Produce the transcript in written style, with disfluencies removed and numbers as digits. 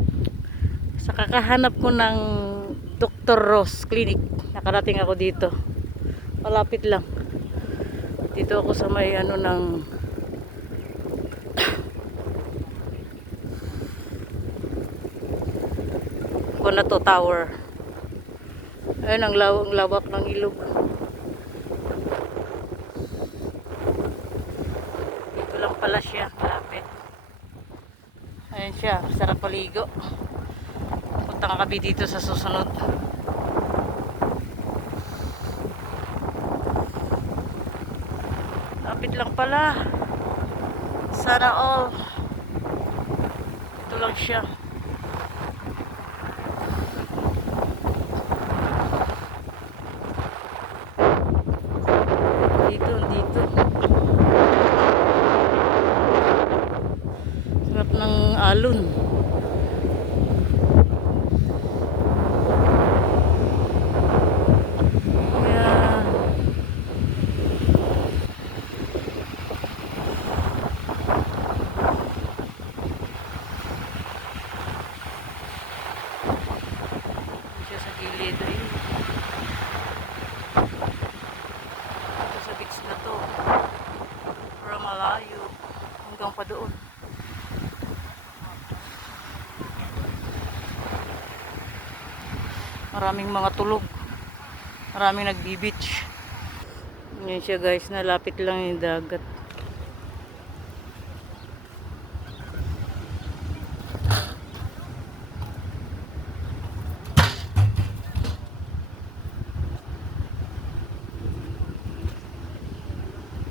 Sa kakahanap ko ng Dr. Ross Clinic, nakarating ako dito. Malapit lang. Dito ako sa may ano ng Conato Tower. Ayun ang lawak ng ilog. Dito lang pala siya, malapit. Ayun siya, sarap paligo. Punta ka kami dito sa susunod. Lapit lang pala. Sana all. Ito lang siya. Dito. Sarap ng alon. Ayan. Siya sa gilid. Ayun. Ito sa beach na to. Pero malayo. Hanggang pa doon. Maraming mga tulog. Maraming nagbi-beach. Yan siya guys, nalapit lang yung dagat.